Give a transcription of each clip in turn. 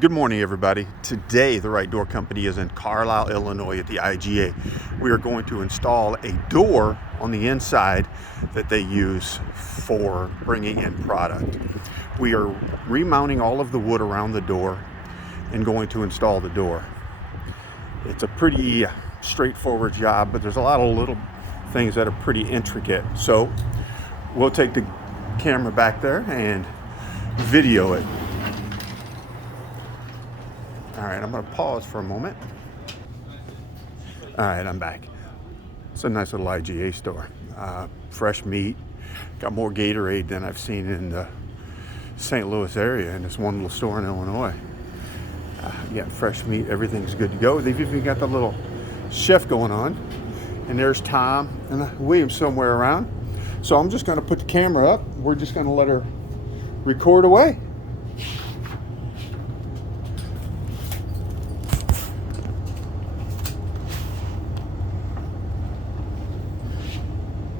Good morning, everybody. Today, the Right Door Company is in Carlyle, Illinois at the IGA. We are going to install a door on the inside that they use for bringing in product. We are remounting all of the wood around the door and going to install the door. It's a pretty straightforward job, but there's a lot of little things that are pretty intricate. So we'll take the camera back there and video it. All right, I'm gonna pause for a moment. All right, I'm back. It's a nice little IGA store. Fresh meat, got more Gatorade than I've seen in the St. Louis area in this one little store in Illinois. You got fresh meat, everything's good to go. They've even got the little chef going on. And there's Tom and William somewhere around. So I'm just gonna put the camera up. We're just gonna let her record away.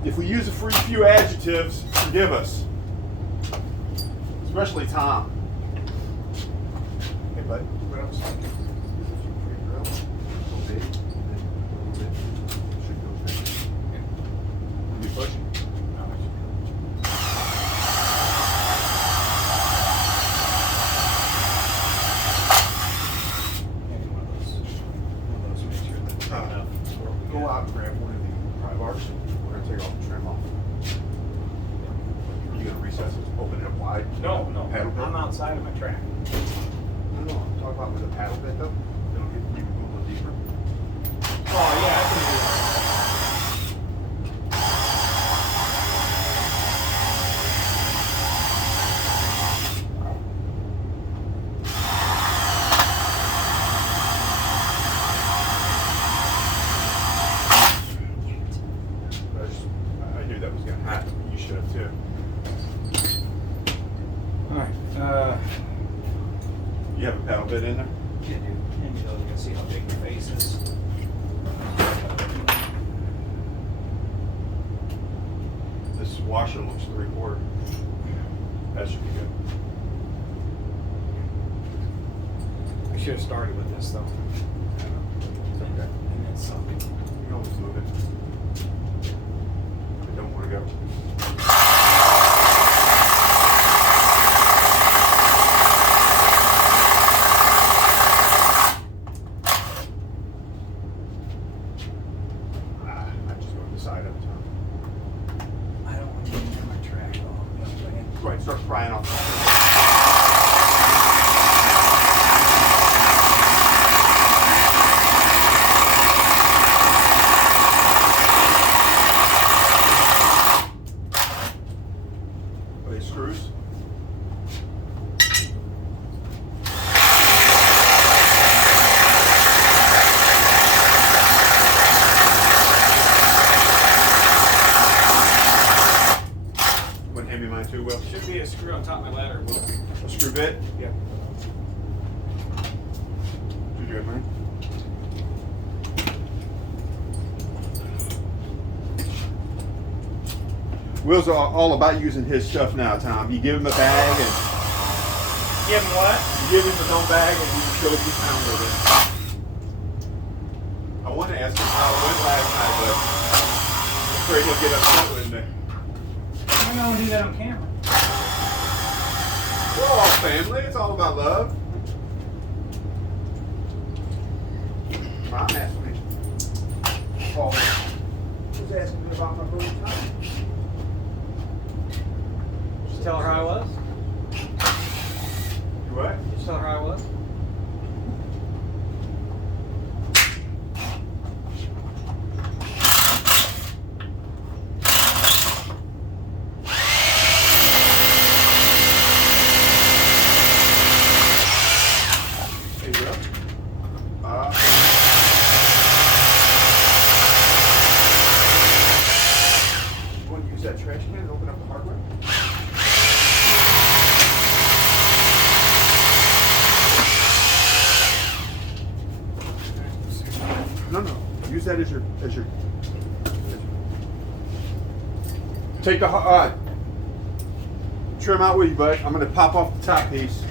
If we use a few adjectives, forgive us. Especially Tom. Hey, bud. What else? You pushing? Go out and grab one of the pry bars. We're going to take off the trim off. Are you going to recess it? Open it up wide? No. Paddle bit? I'm outside of my track. No. I'm talking about with a paddle bit though. You can go a little deeper. Oh, yeah, I can do that. I knew that was going to happen. You should have too. All right. You have a paddle bit in there? Yeah, dude. And you can see how big the face is. This washer looks 3/4. That should be good. I should have started with this though. It's okay. And then sunk it. You can always move it. I don't want to go. I just go to the side of the time. I don't want to get near my track though. Right, start prying off. Are they screws? Wouldn't hand me mine too, Will. Should be a screw on top of my ladder. Will. A screw bit? Yeah. Did you have mine? Will's all about using his stuff now, Tom. You give him a bag and Give him what? you give him his own bag and he shows you town with it. I want to ask him how it went last night, but I'm afraid he'll get upset with me. I'm not gonna do that on camera. We're all family. It's all about love. Mom asked me. Paul was asking me about my brother's time. Just tell her how I was. You what? Just tell her how I was. Hey, Will. You want to use that trash can and open up the hardware? No. Use that as your. Take the trim out with you, bud. I'm gonna pop off the top piece.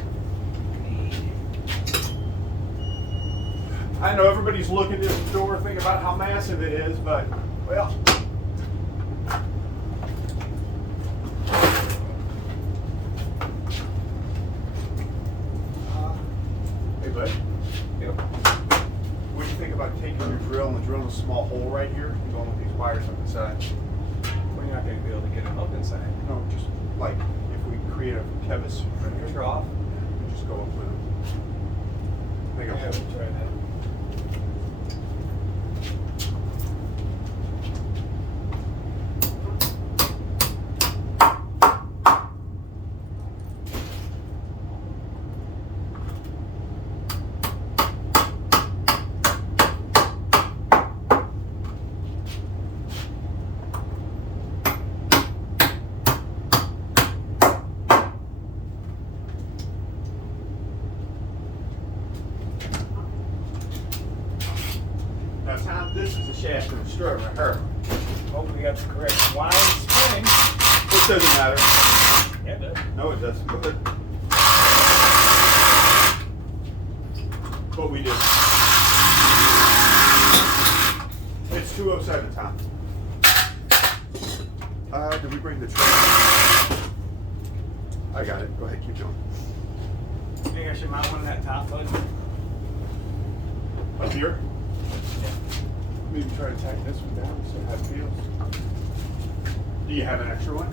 I know everybody's looking at this door thinking about how massive it is, but, well. Hey, bud. Yep. What do you think about taking your drill and drilling a small hole right here and going with these wires up inside? We're not going to be able to get them up inside. No, just like if we create a crevice right here, Trough. and just go up with it. Make a Yeah, hole. we'll try that. Now, Tom, this is the shaft and the strut right here. Hope we got the correct wide spring. This doesn't matter. Yeah, it does. No, it doesn't. Go ahead. What we do. It's 207, Tom. Did we bring the truck? I got it. Go ahead, keep going. I think I should mount one of that top bud. Up here? Yeah. Maybe try to tighten this one down so how it feels. Do you have an extra one?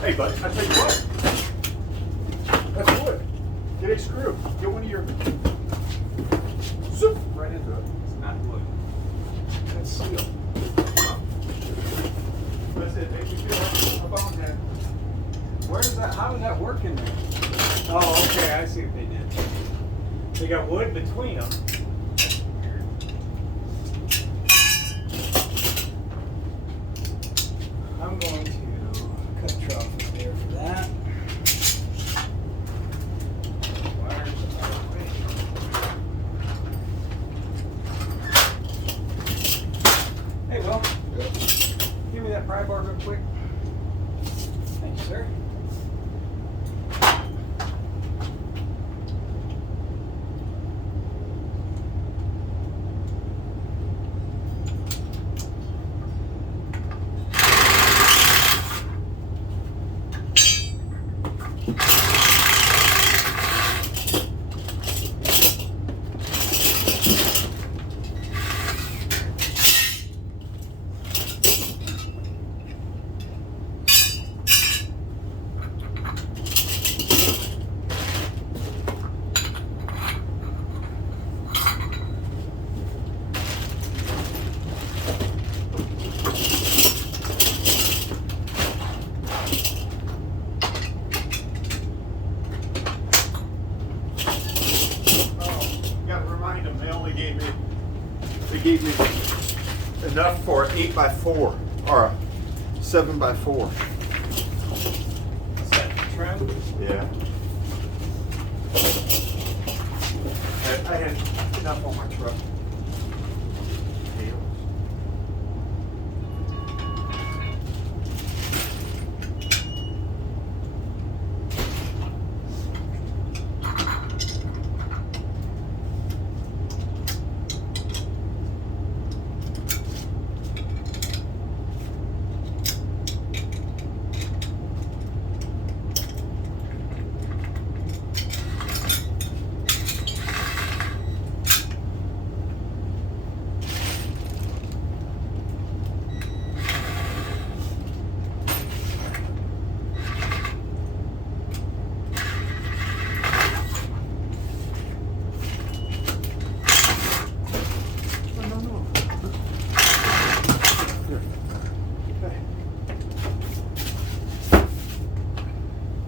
Hey, bud, I tell you what. That's wood. Get a screw. Get one of your. Zoop, right into it. It's not wood. That's steel. That's it. Makes you feel like a bonehead. Where does that? How does that work in there? Oh, okay. I see what they did. They got wood between them. That's weird. I'm going to cut trough there for that. Wires out of the way. Hey, Will. Give me that pry bar real quick. Thank you, sir. They gave me enough for an 8x4 or a 7x4. Is that trim? Yeah. I had enough on my truck.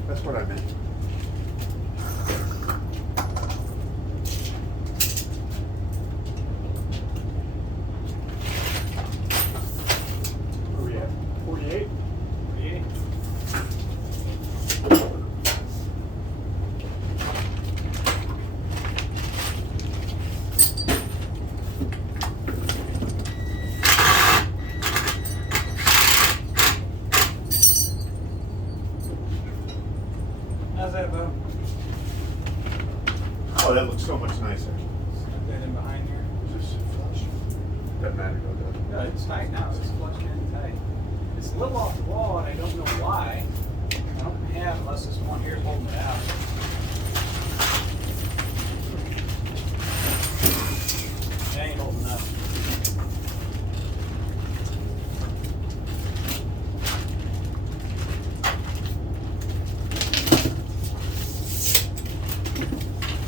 That's what I meant. Where are we at? 48? 48. How's that, Bo? Oh, that looks so much nicer. Snap that in behind here. Just Doesn't matter, though, does it? No, it's tight now. It's flush in tight. It's a little off the wall, and I don't know why. I don't have, unless this one here is holding it out. It ain't holding up.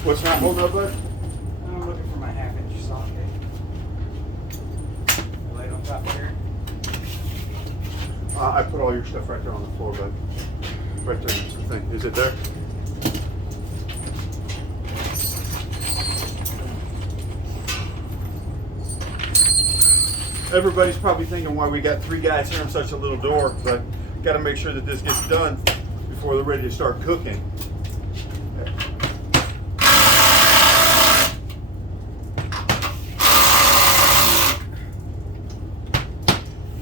What's not holding up, bud? I'm looking for my half-inch socket. Lay it on top here. I put all your stuff right there on the floor, bud. Right there, is the thing. Is it there? Everybody's probably thinking why we got 3 guys here on such a little door, but got to make sure that this gets done before they're ready to start cooking.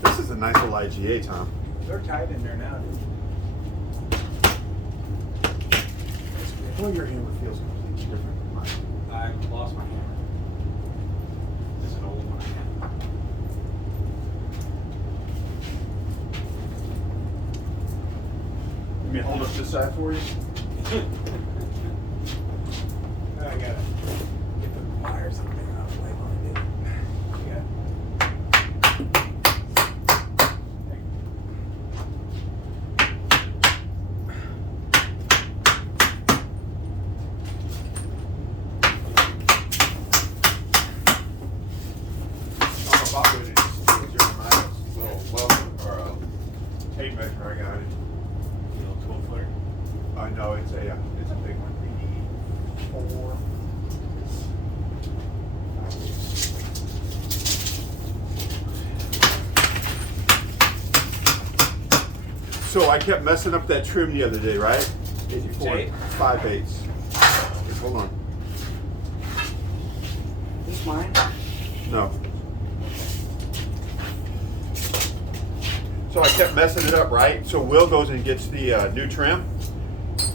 This is a nice little IGA, Tom. They're tight in there now, dude. Well, your hammer feels completely different than mine. I lost my hammer. This is an old one I had. Let me hold up this side for you. I gotta get the wires up there out of the way while I do it. Yeah. Tape measure, I got it. Little 12-footer. No, it's a big one. We need 4. So I kept messing up that trim the other day, right? 84, Tape? 5/8. Hold on. This mine? No. So I kept messing it up, right? So Will goes and gets the new trim,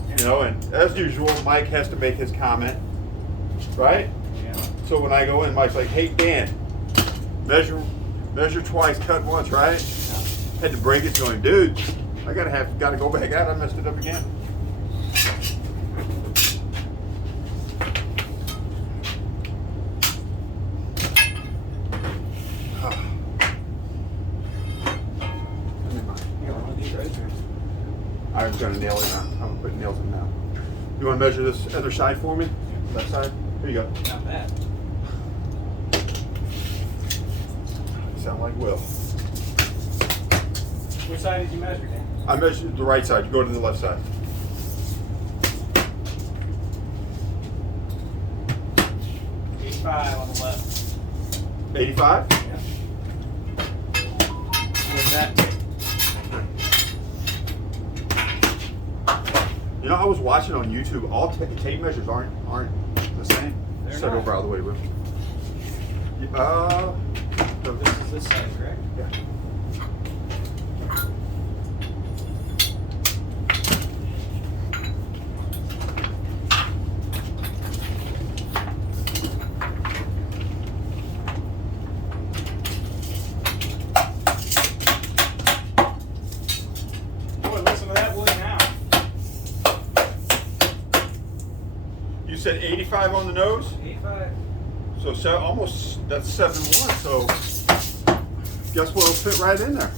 you know, and as usual, Mike has to make his comment, right? Yeah. So when I go in, Mike's like, "Hey Dan, measure twice, cut once," right? Had to break it to him, dude. I gotta go back out. I messed it up again. I was gonna nail it now. I'm gonna put nails in now. You wanna measure this other side for me? That side? Here you go. Not bad. Sound like Will. Which side did you measure, Dan? I measured the right side. You go to the left side. 85 on the left. 85? Yeah. With that tape. You know, I was watching on YouTube. All tape measures aren't the same. They're Start not. over out of the way, Will. So this is this side, correct? Yeah. Boy, listen to that wood now. You said 85 on the nose? 85. So almost, that's 7/1. So guess what will fit right in there?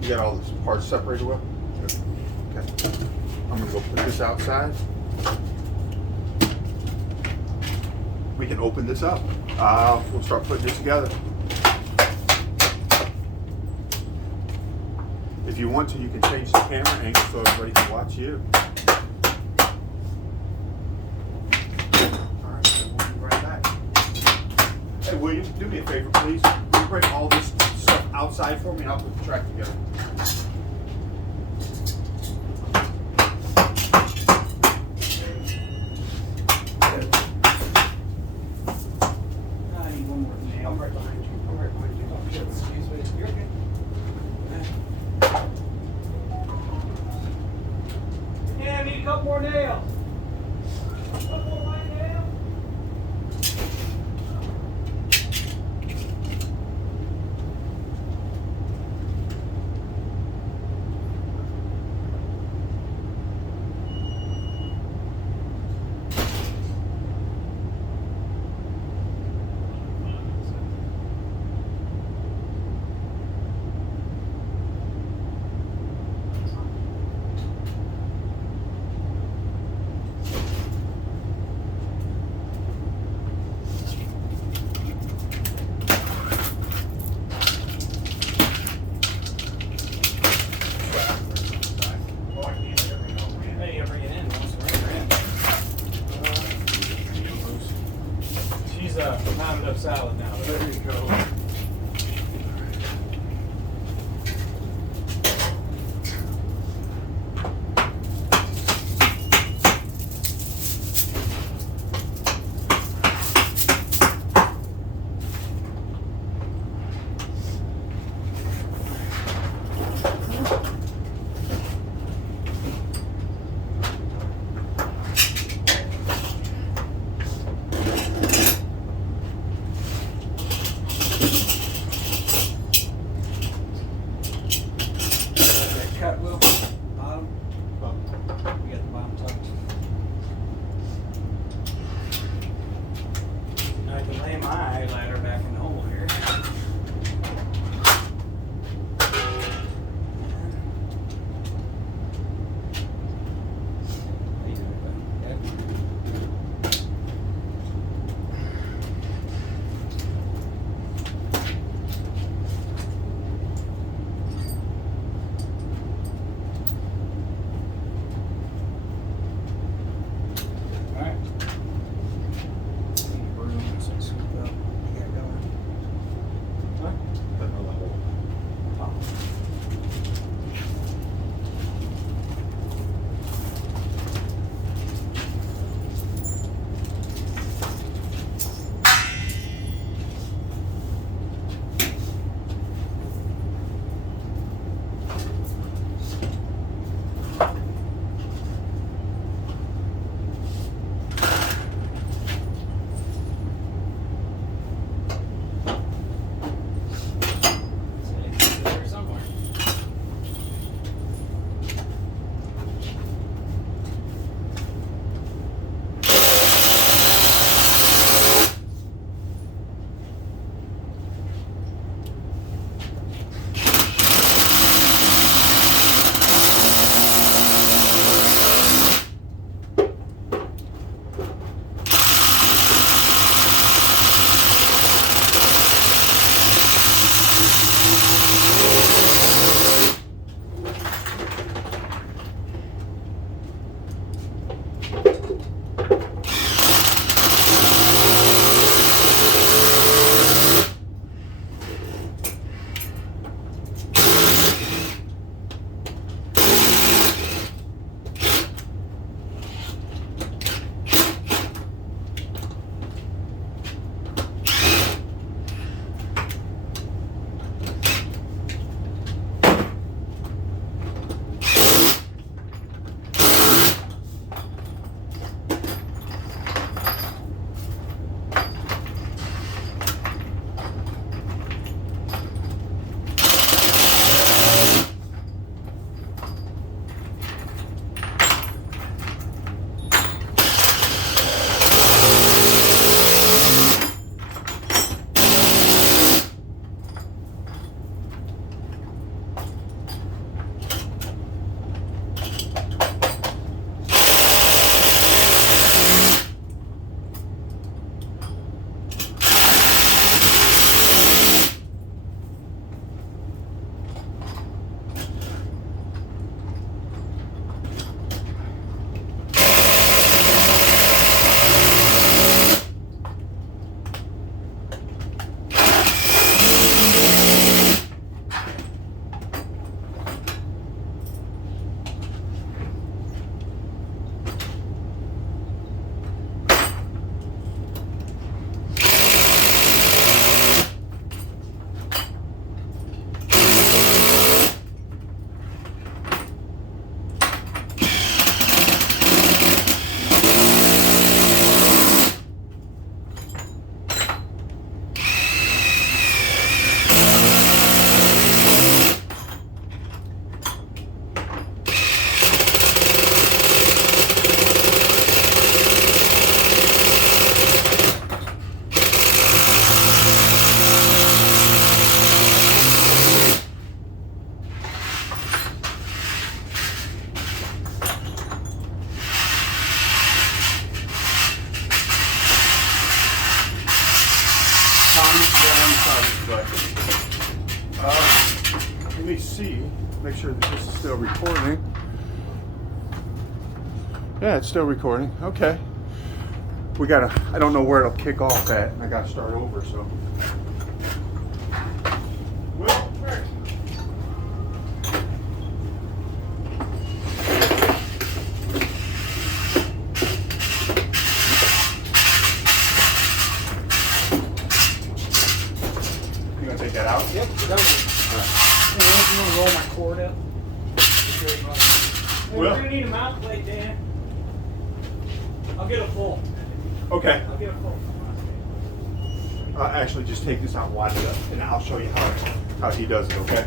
You got all the parts separated well? Good. Okay. I'm gonna go put this outside. We can open this up. We'll start putting it together. If you want to, you can change the camera angle so everybody can watch you. All right. Hey, William, do me a favor, please. Will you bring all this stuff outside for me and I'll put the track together? I need one more nail. I'm right behind you. I'm right behind you. Oh, shit, excuse me. You're okay. Yeah, I need a couple more nails. Couple more white nails. Hey, bring it in. Once we're in. She's mounted up salad now. There you go. see. Make sure that this is still recording. Yeah, it's still recording. Okay. I don't know where it'll kick off at. I gotta start over, so. Well, you gonna take that out? Yep, we're done with it. All right. Hey, you want to roll my cord up? Hey, Well- we're gonna need a mount plate, Dan. I'll get a full. Okay. I'll get a full. Actually, just take this out, widen it up, and I'll show you how he does it. Okay.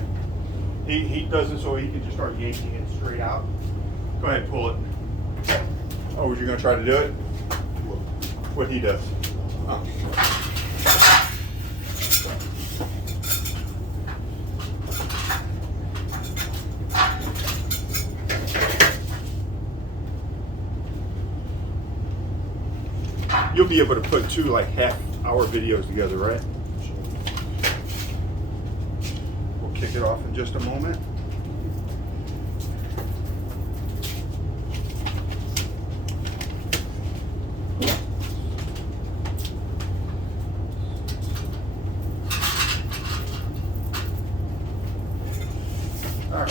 He does it so he can just start yanking it straight out. Go ahead, pull it. Oh, was you gonna try to do it? What he does. You'll be able to put two like half-hour videos together, right? We'll kick it off in just a moment. All right,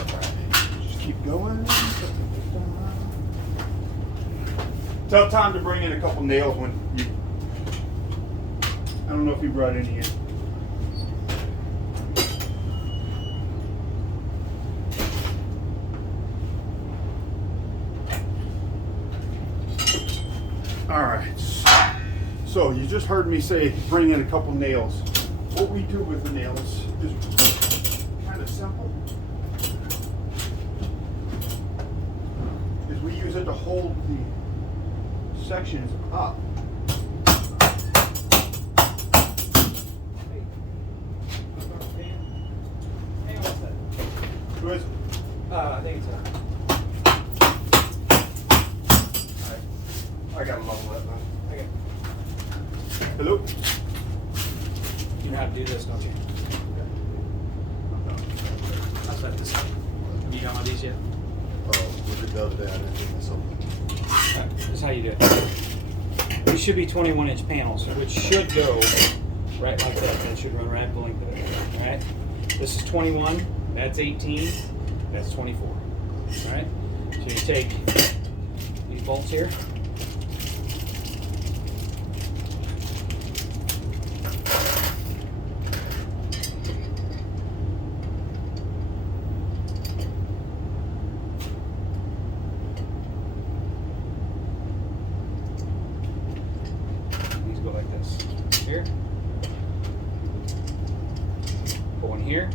just keep going. Tough time to bring in a couple nails when you. I don't know if you brought any in. All right. So you just heard me say bring in a couple nails. What we do with the nails is kind of simple. Is we use it to hold the sections up. Who is it? I think it's I got a level that now. okay. Hello? You know how to do this, don't you? I'll set this up. You done with these yet? Oh, we did the other day. I didn't do myself. This is how you do it. These should be 21-inch panels, which should go right like that. That should run right the length of it. All right. This is 21. That's 18. That's 24. All right. So you take these bolts here. Go like this. Here. Put one here,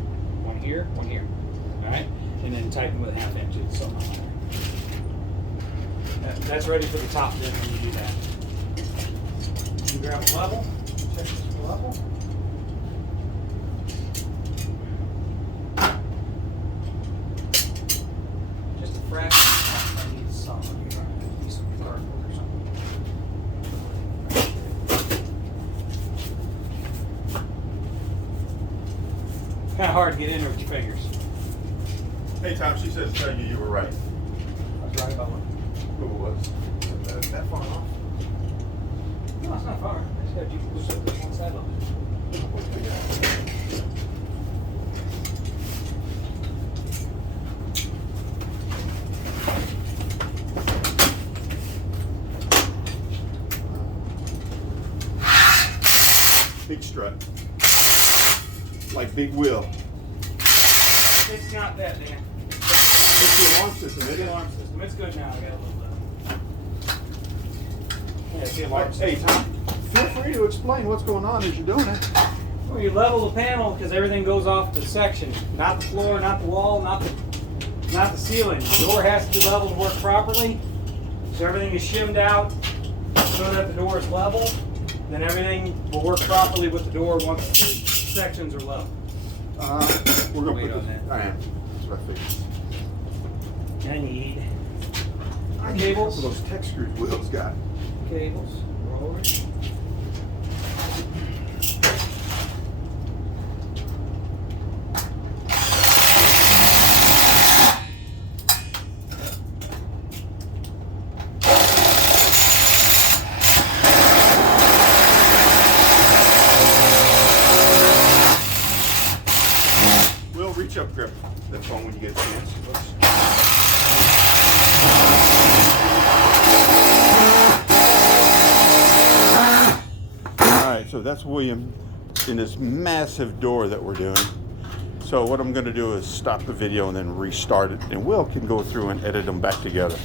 one here, one here. Alright? And then tighten with a 1/2 inch. It's something like that. That's ready for the top then when you do that. You grab a level. Check this for level. Just a fraction. I need some. Use some cardboard or something. Kind of hard to get in there with your fingers. Hey Tom, she said to tell you were right. I was right about one. Who was? That far off? No, it's not far. I just got you push up this one side of it. Big strut. Like big wheel. It's not that, Dan. It's the alarm system, It's isn't the it? alarm system. It's good now. I got a little bit. Yeah, it's the alarm Hey system. Tom, feel free to explain what's going on as you're doing it. Well, you level the panel because everything goes off the section. Not the floor, not the wall, not the ceiling. The door has to be leveled to work properly. So everything is shimmed out so that the door is level. Then everything will work properly with the door once the sections are level. We're gonna Wait put on this. that. I am. That's what I figured. I need I need cables. Those tech screws Will's got. Cables. Roll over. reach up, grip that phone when you get a chance. All right, so that's William in this massive door that we're doing. So what I'm going to do is stop the video and then restart it, and Will can go through and edit them back together.